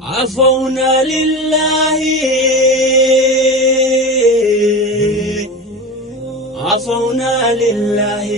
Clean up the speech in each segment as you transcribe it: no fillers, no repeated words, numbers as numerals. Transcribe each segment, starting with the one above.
عفونا لله عفونا لله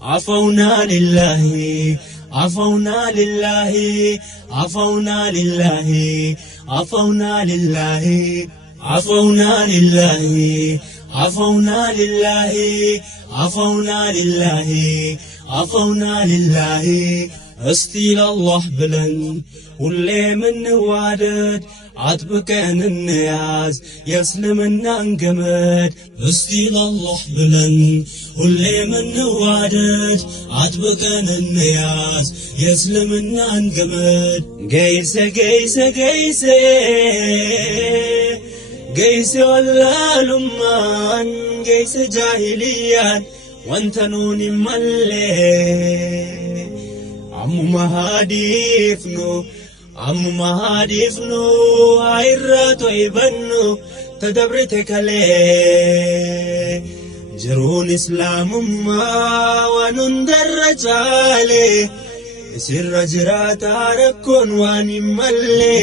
عفونا لله عفونا لله عفونا لله عفونا لله عفونا لله عفونا لله عفونا لله عفونا لله استيل الله بلن واللي من وادد عطبكن النياز يسلمنا انقمد استيل الله بلن واللي من وادد عطبكن النياز يسلمنا انقمد قيسة قيسة قيسة قيسة ولا لمان قيسة جاهليان وانت نوني ملي عمو مهاديفنو عيراتو يبنو تدبرتك عليه جرون اسلام ما ونندرج عليه سر جرات عركون واني ملي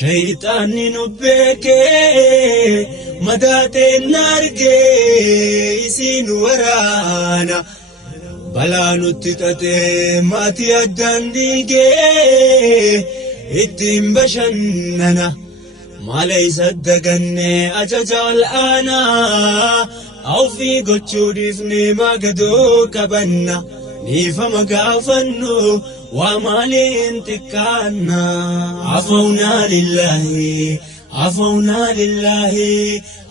شيطاني نبكي مداتي نارجي سين ورانا بلا نتتتي ماتي الدنديجي اتم بشننا ما ليس الدقني أججال أنا أو في قتشو ديفني ما قدو كبنا نيفا مقافنو ومالي انتكانا عفونا لله عفونا لله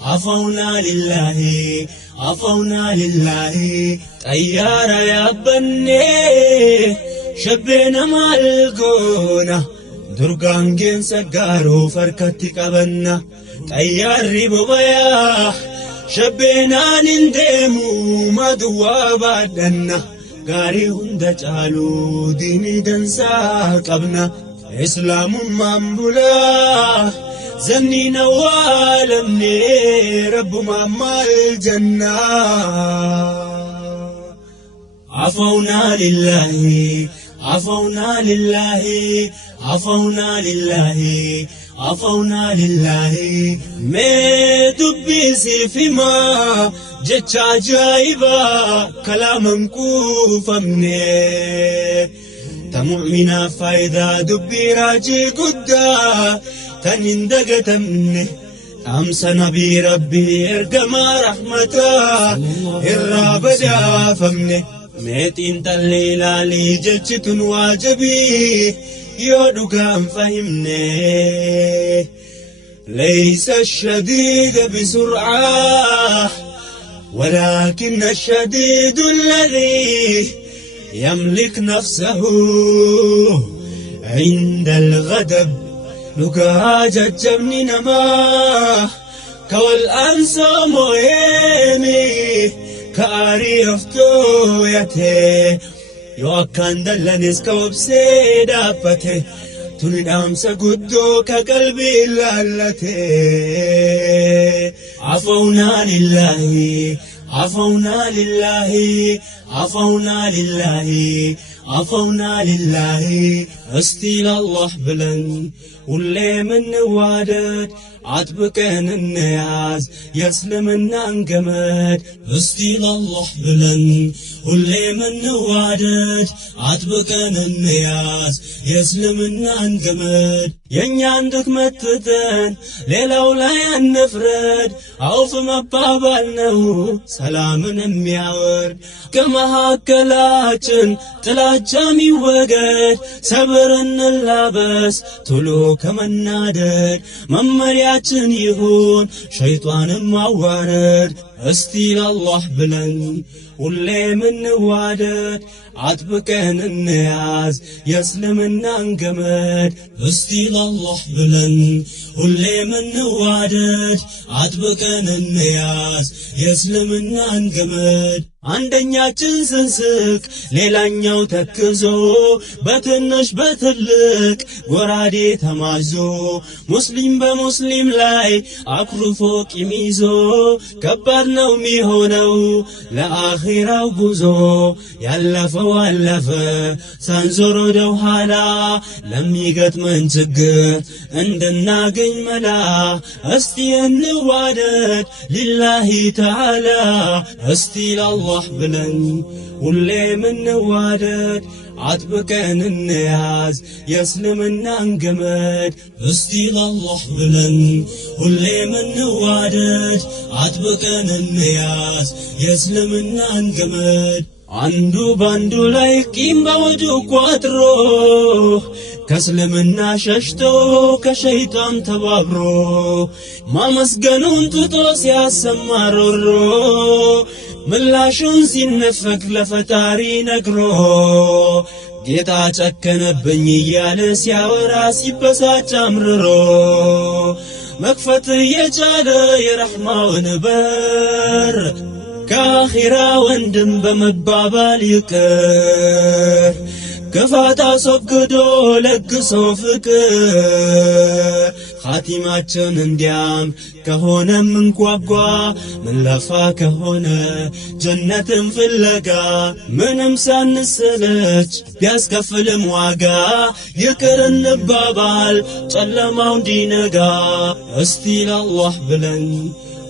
عفونا لله عفونا لله طيارة يا بني شبينا مالقونا درقان جين سقارو فركتي قبنا طياري ببياح شبينا نندمو مدوا بعدنا غاري هندا جالو ديني دنسا قبنا إسلام مامبولا زني نوالمني رب ماما الجنة عفونا لله عفونا لله عفونا لله عفونا لله ما دبسي فيما جتشا جايبا كلام كوفمني تمؤمنا فايدا دبي راجي قدا تنندقتمني أمس نبي ربي ارقما رحمتا الرابدا فمني ميتين تليلا لي جتشتن واجبي يودقام فهمني ليس الشديد بسرعة ولكن الشديد الذي يملك نفسه عند الغضب لقاها ججمني نما كوالأنسى مهمي كاري افتو يته يوكان دلنس كوبسي دابته تنين أمسى قدو كقلبي لالته عفونا لله عفونا لله عفونا لله عفونا لله استيل الله بلن واللي من وادد عطبكن النياز يسلمنا انقمد استيل الله بلن واللي من وادد عطبكن النياز يسلمنا انقمد ينياندك متتن ليلو لا ينفرد عوف مبابالنو سلامنا مياورد كما هاكلاتن تلاجامي وقد صبرن اللابس تلو كمن نادر ممرياتن يهون شيطان موارد እስቲ ለአላህ ብለን ሁሌ ምንዋደድ አጥብቀን እንያዝ የእስልምናን ገመድ እስቲ ለአላህ ብለን ሁሌ ምንዋደድ አጥብቀን እንያዝ የእስልምናን ገመድ አንደኛችን ስንስቅ ሌላኛው ተክዞ በትንሽ በትልቅ ጎራዴ ተማዞ ሙስሊም በሙስሊም ላይ አክሩፎ ቂም ይዞ ከባድ ነው የሚሆነው ለአኺራው ጉዞ ያለፈው አለፈ ሳንዞር ወደ ኋላ ለሚገጥመን ችግር እንድናገኝ መላ እስቲ እንዋደድ ሊላሂ ተዓላ እስቲ ለአላህ ብለን ሁሌ ምንዋደድ አጥብቀን እንያዝ የእስልምናን ገመድ እስቲ ለአላህ ብለን ሁሌ ምንዋደድ አጥብቀን እንያዝ የእስልምናን ገመድ አንዱ ባንዱ ላይ ቂም በወዱ ቋጥሮ ከእስልምና ሸሽቶ ከሸይጣን ተባብሮ ማመስገኑን ትቶ ሲያሰማ ሮሮ ምላሹን ሲነፈግ ለፈጣሪ ነግሮ ጌታ ጨከነብኝ እያለ ሲያወራ ሲበሳጭ አምርሮ መክፈት የቻለ የረሕማውን በር ከአኺራ ወንድም በመባባል ይቅር ክፋት አስወግዶ ለግሶ ፍቅር ኻቲማችን እንዲያም ከሆነ ምንጓጓ ምንለፋ ከሆነ ጀነትን ፍለጋ ምንም ሳንሰለች ቢያስከፍልም ዋጋ ይቅር እንባባል ጨለማው እንዲነጋ እስቲ ለአላህ ብለን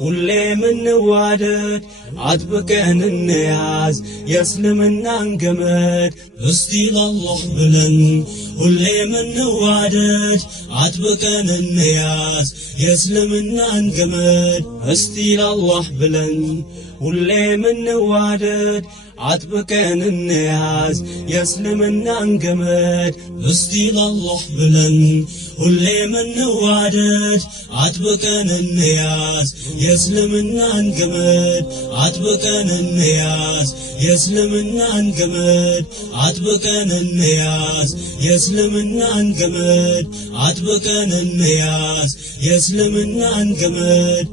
ሁሌ ምንዋደድ አጥብቀን እንያዝ የእስልምናን ገመድ እስቲ ለአላህ ብለን ሁሌ ምንዋደድ አጥብቀን እንያዝ የእስልምናን ገመድ እስቲ ለአላህ ብለን ሁሌ ምንዋደድ አጥብቀን እንያዝ የእስልምናን ገመድ እስቲ ለአላህ ብለን ሁሌ ምንዋደድ አጥብቀን እንያዝ የእስልምናን ገመድ አጥብቀን እንያዝ የእስልምናን ገመድ አጥብቀን እንያዝ የእስልምናን ገመድ አጥብቀን እንያዝ የእስልምናን ገመድ